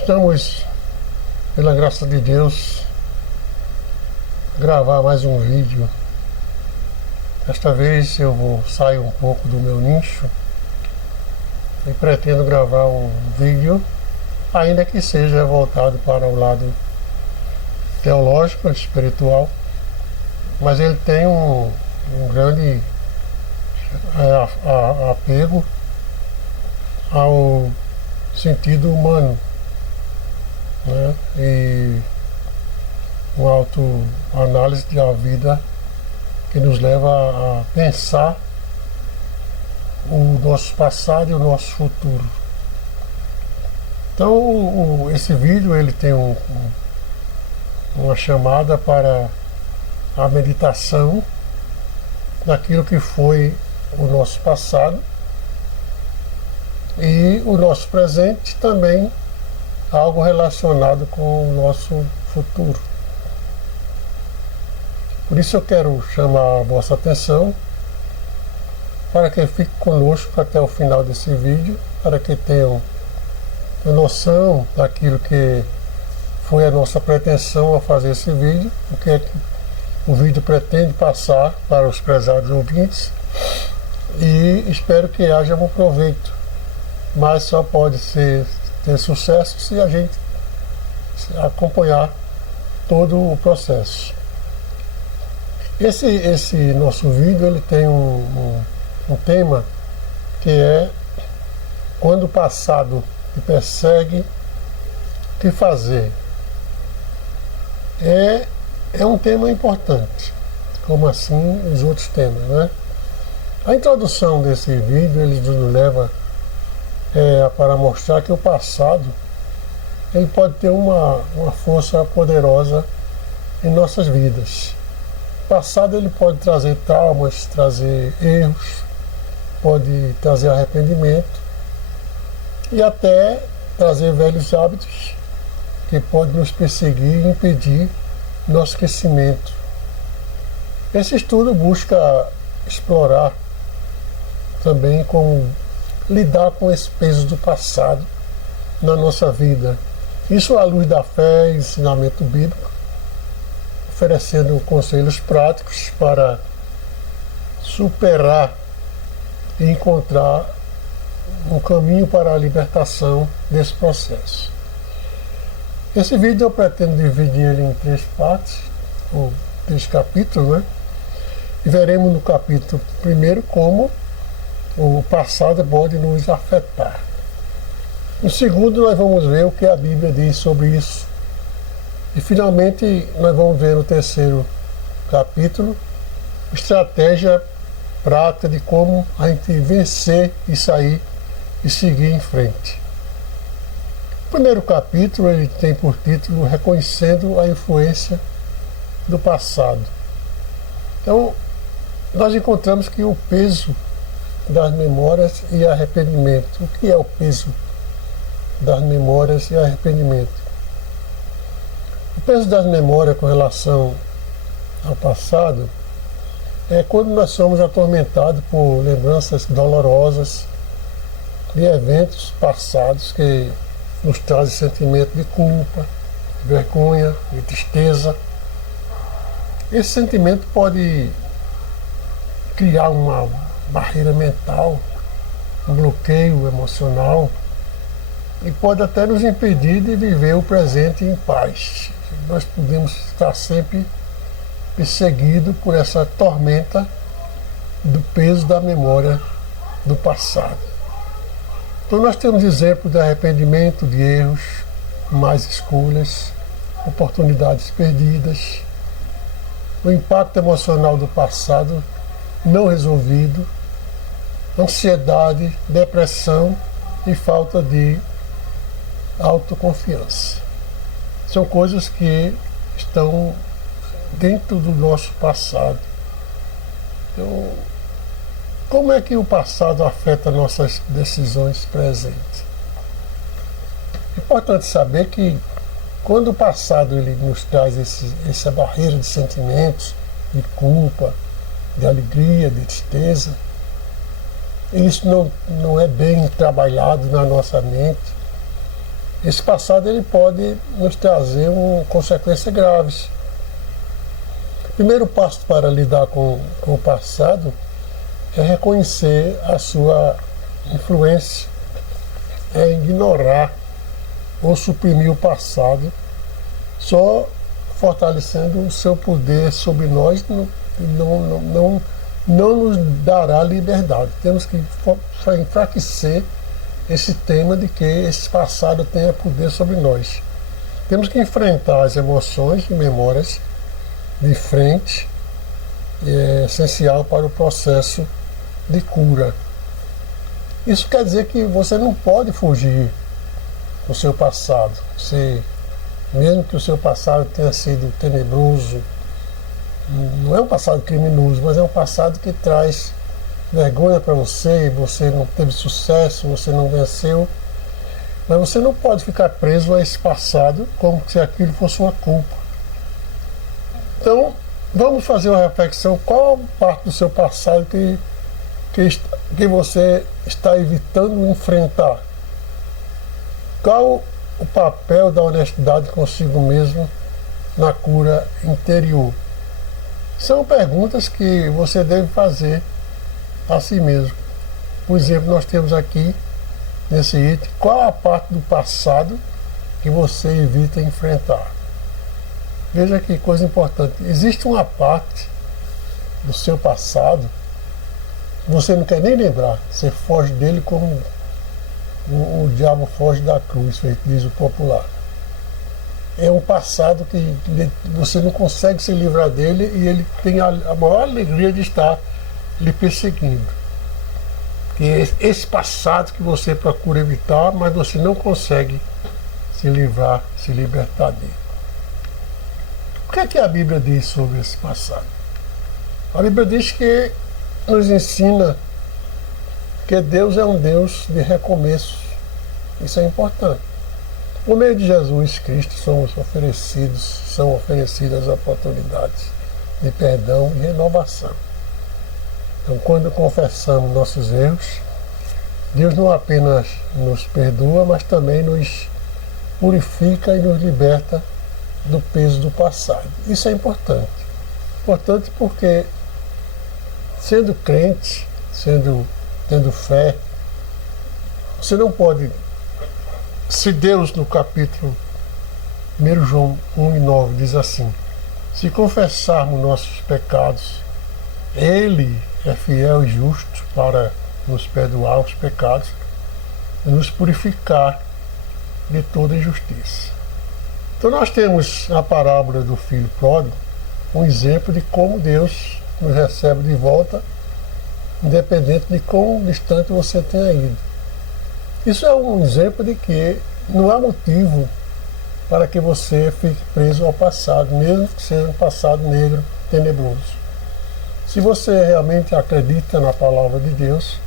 Estamos, pela graça de Deus, a gravar mais um vídeo. Desta vez eu vou sair um pouco do meu nicho e pretendo gravar um vídeo, ainda que seja voltado para o lado teológico, espiritual, mas ele tem um grande apego ao sentido humano, né? E uma autoanálise da vida que nos leva a pensar o nosso passado e o nosso futuro. Então esse vídeo ele tem uma chamada para a meditação daquilo que foi o nosso passado e o nosso presente também, algo relacionado com o nosso futuro. Por isso eu quero chamar a vossa atenção para que fique conosco até o final desse vídeo, para que tenham noção daquilo que foi a nossa pretensão ao fazer esse vídeo, o que é que o vídeo pretende passar para os prezados ouvintes, e espero que haja um proveito, mas só pode ter sucesso se a gente acompanhar todo o processo. Esse nosso vídeo ele tem um tema que é: quando o passado te persegue, o que fazer? É um tema importante, como assim os outros temas, né? A introdução desse vídeo ele nos leva para mostrar que o passado ele pode ter uma força poderosa em nossas vidas. O passado ele pode trazer traumas, trazer erros, pode trazer arrependimento e até trazer velhos hábitos que podem nos perseguir e impedir nosso crescimento. Esse estudo busca explorar também como lidar com esse peso do passado na nossa vida. Isso à luz da fé e ensinamento bíblico, oferecendo conselhos práticos para superar e encontrar um caminho para a libertação desse processo. Esse vídeo eu pretendo dividir ele em 3 partes, ou 3 capítulos, né? E veremos no capítulo 1 como o passado pode nos afetar. No segundo, nós vamos ver o que a Bíblia diz sobre isso. E finalmente, nós vamos ver no 3º capítulo estratégia prática de como a gente vencer e sair e seguir em frente. O primeiro capítulo ele tem por título Reconhecendo a Influência do Passado. Então, nós encontramos que o peso das memórias e arrependimento. O que é o peso das memórias e arrependimento? O peso das memórias com relação ao passado é quando nós somos atormentados por lembranças dolorosas de eventos passados que nos trazem sentimento de culpa, de vergonha, de tristeza. Esse sentimento pode criar uma barreira mental, um bloqueio emocional, e pode até nos impedir de viver o presente em paz. Nós podemos estar sempre perseguidos por essa tormenta do peso da memória do passado. Então nós temos exemplos de arrependimento, de erros, más escolhas, oportunidades perdidas, o impacto emocional do passado não resolvido, ansiedade, depressão e falta de autoconfiança. São coisas que estão dentro do nosso passado. Então, como é que o passado afeta nossas decisões presentes? É importante saber que quando o passado ele nos traz essa barreira de sentimentos, de culpa, de alegria, de tristeza, isso não é bem trabalhado na nossa mente, esse passado ele pode nos trazer consequências graves. O primeiro passo para lidar com o passado é reconhecer a sua influência, é ignorar ou suprimir o passado, só fortalecendo o seu poder sobre nós não nos dará liberdade. Temos que enfraquecer esse tema de que esse passado tenha poder sobre nós. Temos que enfrentar as emoções e memórias de frente, é essencial para o processo de cura. Isso quer dizer que você não pode fugir do seu passado. Mesmo que o seu passado tenha sido tenebroso, não é um passado criminoso, mas é um passado que traz vergonha para você, você não teve sucesso, você não venceu, mas você não pode ficar preso a esse passado como se aquilo fosse uma culpa. Então, vamos fazer uma reflexão, qual parte do seu passado que você está evitando enfrentar? Qual o papel da honestidade consigo mesmo na cura interior? São perguntas que você deve fazer a si mesmo. Por exemplo, nós temos aqui, nesse item, qual a parte do passado que você evita enfrentar? Veja que coisa importante. Existe uma parte do seu passado que você não quer nem lembrar. Você foge dele como o diabo foge da cruz, diz o popular. É um passado que você não consegue se livrar dele e ele tem a maior alegria de estar lhe perseguindo. Que é esse passado que você procura evitar, mas você não consegue se livrar, se libertar dele. O que é que a Bíblia diz sobre esse passado? A Bíblia diz que nos ensina que Deus é um Deus de recomeços. Isso é importante. Por meio de Jesus Cristo são oferecidas oportunidades de perdão e renovação. Então, quando confessamos nossos erros, Deus não apenas nos perdoa, mas também nos purifica e nos liberta do peso do passado. Isso é importante. Importante porque, sendo crente, tendo fé, você não pode. Se Deus, no capítulo 1 João 1:9, diz assim: se confessarmos nossos pecados, Ele é fiel e justo para nos perdoar os pecados e nos purificar de toda injustiça. Então nós temos a parábola do filho pródigo, um exemplo de como Deus nos recebe de volta, independente de quão distante você tenha ido. Isso é um exemplo de que não há motivo para que você fique preso ao passado, mesmo que seja um passado negro, tenebroso. Se você realmente acredita na palavra de Deus,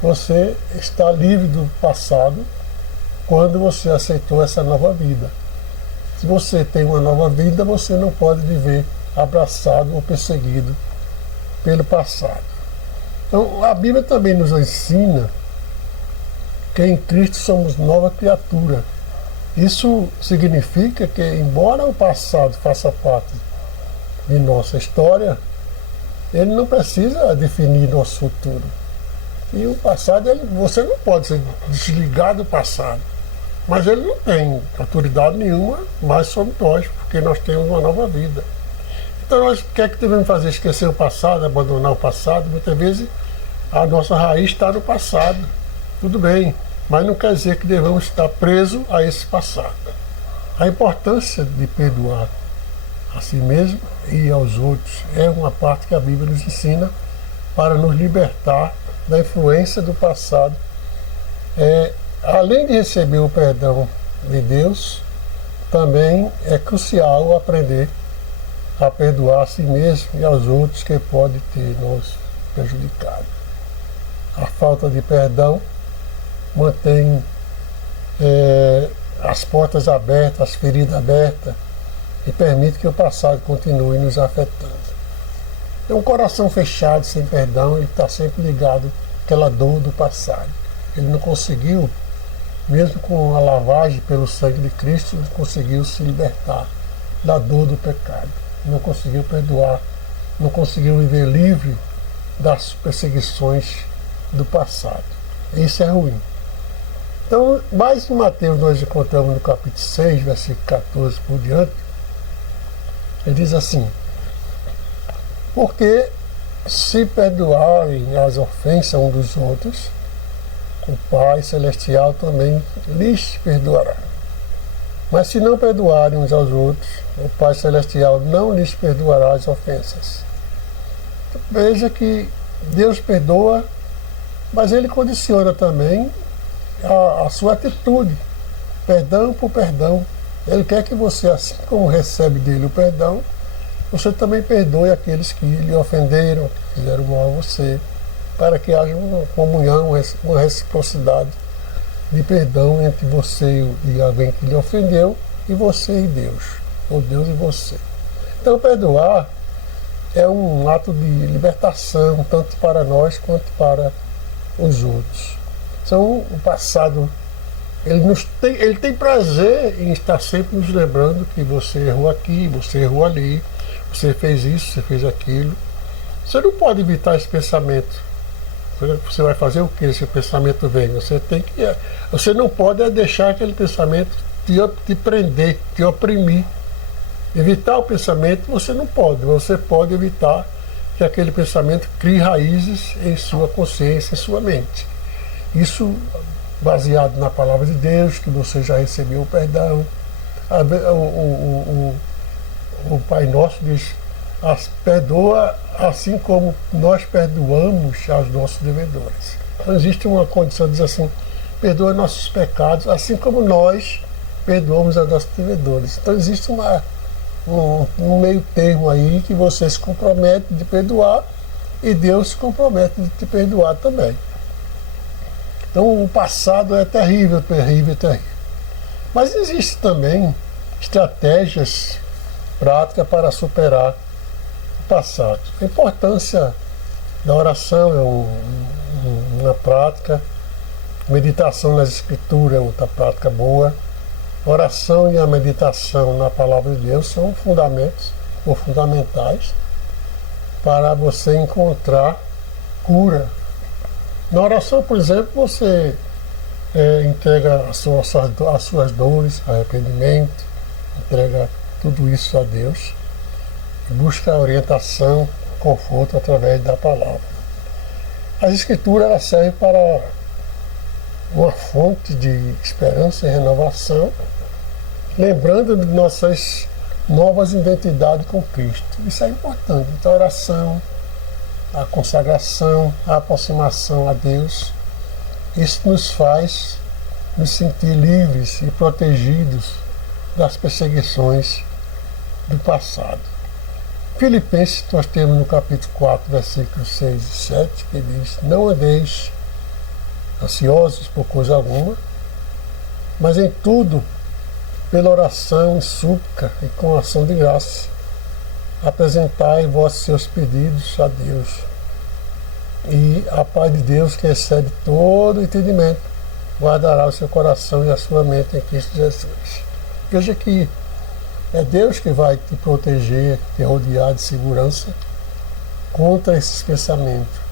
você está livre do passado quando você aceitou essa nova vida. Se você tem uma nova vida, você não pode viver abraçado ou perseguido pelo passado. Então, a Bíblia também nos ensina que em Cristo somos nova criatura. Isso significa que, embora o passado faça parte de nossa história, ele não precisa definir nosso futuro. E o passado, você não pode se desligar do passado, mas ele não tem autoridade nenhuma mais sobre nós, porque nós temos uma nova vida. Então, nós, o que é que devemos fazer? Esquecer o passado, abandonar o passado? Muitas vezes a nossa raiz está no passado. Tudo bem, mas não quer dizer que devemos estar presos a esse passado. A importância de perdoar a si mesmo e aos outros é uma parte que a Bíblia nos ensina para nos libertar da influência do passado. Além de receber o perdão de Deus, também é crucial aprender a perdoar a si mesmo e aos outros que podem ter nos prejudicado. A falta de perdão mantém as portas abertas, as feridas abertas e permite que o passado continue nos afetando. Um coração fechado, sem perdão, ele está sempre ligado àquela dor do passado. Ele não conseguiu mesmo com a lavagem pelo sangue de Cristo, não conseguiu se libertar da dor do pecado, não conseguiu perdoar, não conseguiu viver livre das perseguições do passado. Isso é ruim. Então, mais em Mateus nós encontramos no capítulo 6, versículo 14 por diante, ele diz assim: porque se perdoarem as ofensas uns dos outros, o Pai Celestial também lhes perdoará. Mas se não perdoarem uns aos outros, o Pai Celestial não lhes perdoará as ofensas. Então, veja que Deus perdoa, mas Ele condiciona também a sua atitude, perdão por perdão. Ele quer que você, assim como recebe dele o perdão, você também perdoe aqueles que lhe ofenderam, que fizeram mal a você, para que haja uma comunhão, uma reciprocidade de perdão entre você e alguém que lhe ofendeu, e você e Deus, ou Deus e você. Então, perdoar é um ato de libertação, tanto para nós quanto para os outros. Então, o passado, ele tem prazer em estar sempre nos lembrando que você errou aqui, você errou ali, você fez isso, você fez aquilo. Você não pode evitar esse pensamento. Você vai fazer o que esse pensamento vem? Você não pode deixar aquele pensamento te prender, te oprimir. Evitar o pensamento você não pode. Você pode evitar que aquele pensamento crie raízes em sua consciência, em sua mente. Isso baseado na palavra de Deus, que você já recebeu o perdão. O Pai Nosso diz: perdoa assim como nós perdoamos aos nossos devedores. Então existe uma condição que diz assim: perdoa nossos pecados assim como nós perdoamos aos nossos devedores. Então existe um meio termo aí que você se compromete de perdoar e Deus se compromete de te perdoar também. Então o passado é terrível, terrível, terrível. Mas existe também estratégias práticas para superar o passado. A importância da oração é uma prática, meditação nas escrituras é outra prática boa. A oração e a meditação na palavra de Deus são fundamentos ou fundamentais para você encontrar cura. Na oração, por exemplo, você entrega as suas dores, arrependimento, entrega tudo isso a Deus e busca orientação, conforto através da palavra. As escrituras elas servem para uma fonte de esperança e renovação, lembrando de nossas novas identidades com Cristo. Isso é importante. Então, a oração, a consagração, a aproximação a Deus, isso nos faz nos sentir livres e protegidos das perseguições do passado. Filipenses, nós temos no capítulo 4, versículos 6 e 7, que diz: não andeis ansiosos por coisa alguma, mas em tudo, pela oração e súplica e com ação de graça, apresentai vossos seus pedidos a Deus. E a paz de Deus, que excede todo entendimento, guardará o seu coração e a sua mente em Cristo Jesus. Veja que é Deus que vai te proteger, te rodear de segurança contra esses pensamentos.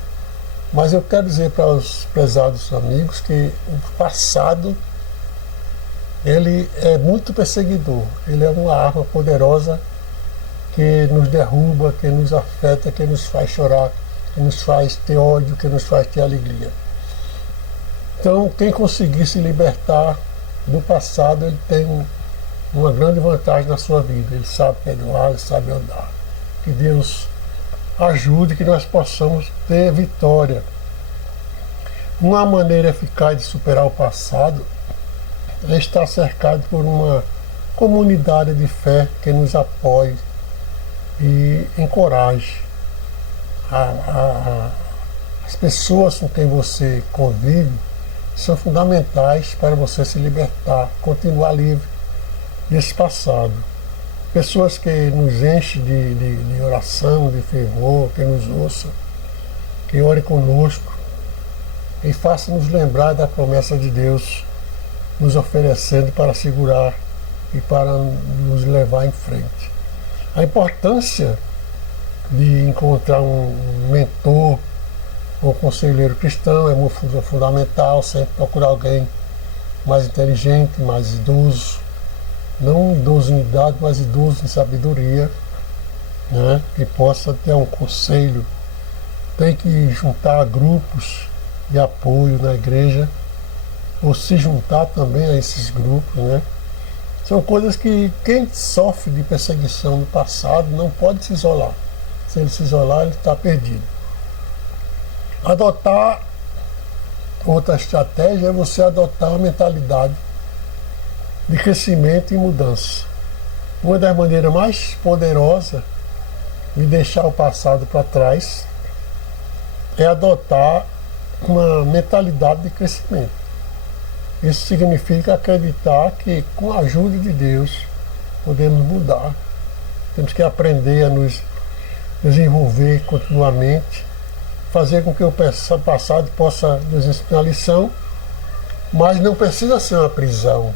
Mas eu quero dizer para os prezados amigos que o passado, ele é muito perseguidor. Ele é uma arma poderosa que nos derruba, que nos afeta, que nos faz chorar, que nos faz ter ódio, que nos faz ter alegria. Então, quem conseguir se libertar do passado, ele tem uma grande vantagem na sua vida. Ele sabe perdoar, ele sabe andar. Que Deus ajude que nós possamos ter vitória. Uma maneira eficaz de superar o passado é estar cercado por uma comunidade de fé que nos apoie e encoraje. As pessoas com quem você convive são fundamentais para você se libertar, continuar livre desse passado. Pessoas que nos enchem de oração, de fervor, que nos ouçam, que orem conosco e façam nos lembrar da promessa de Deus, nos oferecendo para segurar e para nos levar em frente. A importância de encontrar um mentor ou conselheiro cristão é muito fundamental, sempre procurar alguém mais inteligente, mais idoso, não idoso em idade, mas idoso em sabedoria, né, que possa ter um conselho. Tem que juntar grupos de apoio na igreja, ou se juntar também a esses grupos, né? São coisas que quem sofre de perseguição no passado não pode se isolar. Se ele se isolar, ele está perdido. Adotar outra estratégia é você adotar uma mentalidade de crescimento e mudança. Uma das maneiras mais poderosas de deixar o passado para trás é adotar uma mentalidade de crescimento. Isso significa acreditar que, com a ajuda de Deus, podemos mudar. Temos que aprender a nos desenvolver continuamente, fazer com que o passado possa nos ensinar lição, mas não precisa ser uma prisão.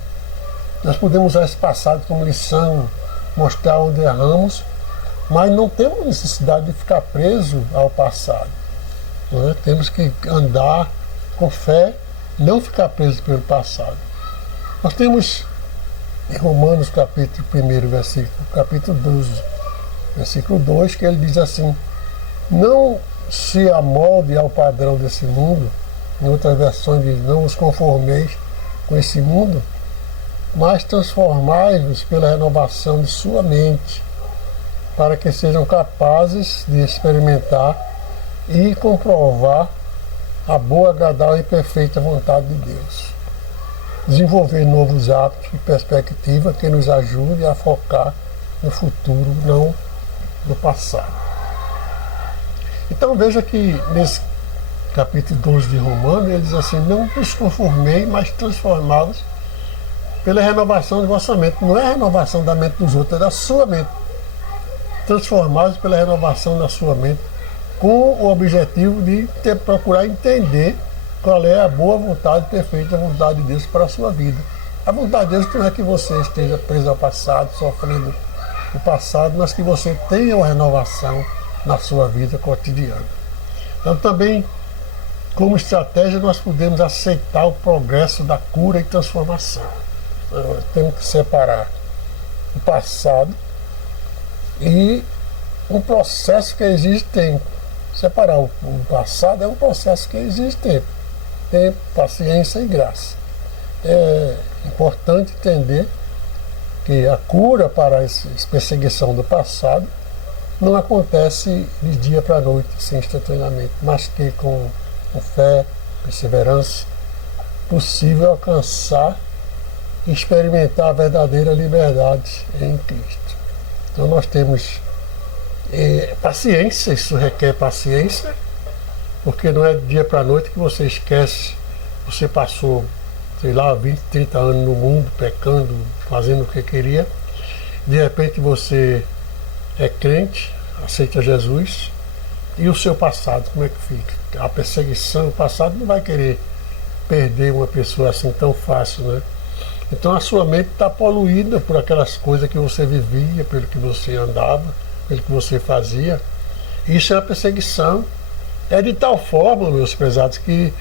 Nós podemos usar esse passado como lição, mostrar onde erramos, mas não temos necessidade de ficar preso ao passado. Né? Temos que andar com fé, não ficar preso pelo passado. Nós temos em Romanos capítulo 1, versículo, capítulo 12, versículo 2, que ele diz assim: não se amolde ao padrão desse mundo, em outras versões diz, não os conformeis com esse mundo, mas transformai-vos pela renovação de sua mente, para que sejam capazes de experimentar e comprovar a boa, agradável e perfeita vontade de Deus. Desenvolver novos hábitos e perspectiva que nos ajude a focar no futuro, não no passado. Então veja que nesse capítulo 12 de Romanos, ele diz assim: não vos conformei, mas transformá-los pela renovação de vossa mente. Não é a renovação da mente dos outros, é da sua mente. Transformá-los pela renovação da sua mente, com o objetivo de procurar entender qual é a boa vontade, perfeita vontade de Deus para a sua vida. A vontade de Deus não é que você esteja preso ao passado, sofrendo o passado, mas que você tenha uma renovação na sua vida cotidiana. Então também, como estratégia, nós podemos aceitar o progresso da cura e transformação. Nós temos que separar o passado e um processo que existe tempo. Separar o passado é um processo que existe tempo. Tempo, paciência e graça. É importante entender que a cura para essa perseguição do passado não acontece de dia para a noite, sem instantaneamente, mas que com fé, perseverança, possível alcançar e experimentar a verdadeira liberdade em Cristo. Então nós temos paciência, isso requer paciência, porque não é de dia para a noite que você esquece, você passou, sei lá, 20, 30 anos no mundo, pecando, fazendo o que queria, de repente você é crente, aceita Jesus, e o seu passado, como é que fica? A perseguição, o passado não vai querer perder uma pessoa assim tão fácil, né? Então a sua mente está poluída por aquelas coisas que você vivia, pelo que você andava, pelo que você fazia. Isso é a perseguição. É de tal forma, meus prezados, que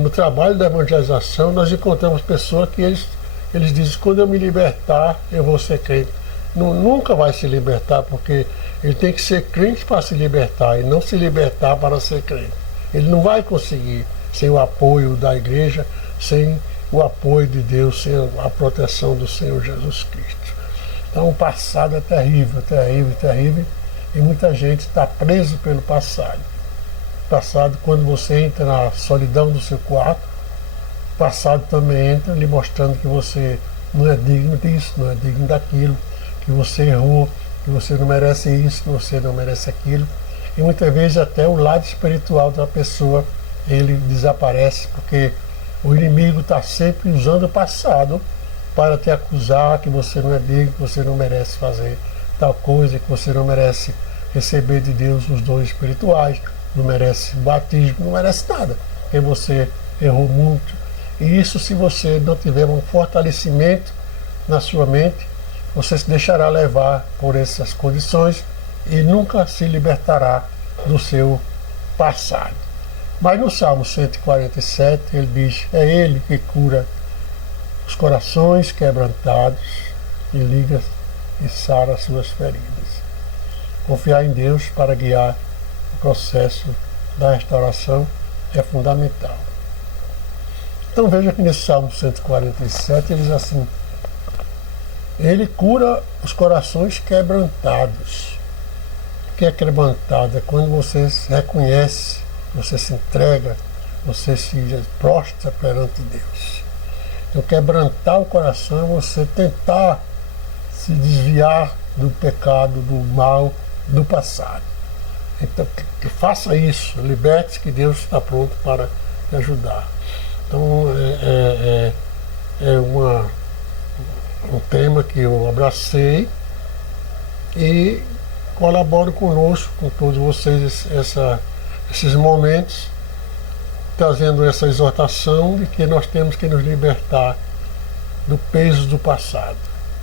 no trabalho da evangelização nós encontramos pessoas que eles dizem: quando eu me libertar, eu vou ser crente. Nunca vai se libertar, porque ele tem que ser crente para se libertar e não se libertar para ser crente. Ele não vai conseguir sem o apoio da igreja, sem o apoio de Deus, sem a proteção do Senhor Jesus Cristo. Então o passado é terrível, terrível, terrível, e muita gente está preso pelo passado. Passado, quando você entra na solidão do seu quarto, o passado também entra lhe mostrando que você não é digno disso, não é digno daquilo, que você errou, que você não merece isso, que você não merece aquilo. E muitas vezes até o lado espiritual da pessoa, ele desaparece, porque o inimigo está sempre usando o passado para te acusar que você não é digno, que você não merece fazer tal coisa, que você não merece receber de Deus os dons espirituais, não merece batismo, não merece nada, porque você errou muito E isso, se você não tiver um fortalecimento na sua mente, você se deixará levar por essas condições e nunca se libertará do seu passado. Mas no Salmo 147 ele diz: é Ele que cura os corações quebrantados e liga e sara as suas feridas. Confiar em Deus para guiar o processo da restauração é fundamental. Então veja que nesse Salmo 147 ele diz assim: Ele cura os corações quebrantados. O que é quebrantado? É quando você se reconhece, você se entrega, você se prostra perante Deus. Então quebrantar o coração é você tentar se desviar do pecado, do mal, do passado. Então que faça isso, liberte-se, que Deus está pronto para te ajudar. Então um tema que eu abracei e colaboro conosco, com todos vocês, esses momentos, trazendo essa exortação de que nós temos que nos libertar do peso do passado.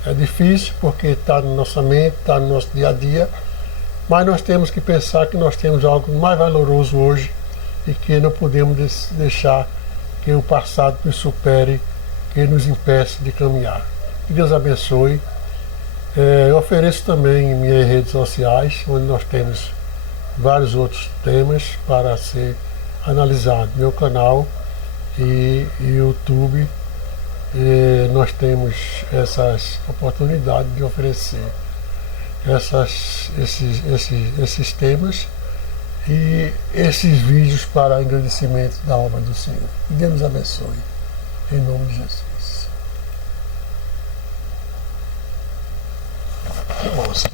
É difícil porque está na nossa mente, está no nosso dia a dia, mas nós temos que pensar que nós temos algo mais valoroso hoje e que não podemos deixar que o passado nos supere, que nos impeça de caminhar. Que Deus abençoe. Eu ofereço também em minhas redes sociais, onde nós temos vários outros temas para ser analisado. Meu canal e YouTube, nós temos essas oportunidades de oferecer esses temas e esses vídeos para agradecimento da obra do Senhor. Que Deus nos abençoe. Em nome de Jesus. Vamos.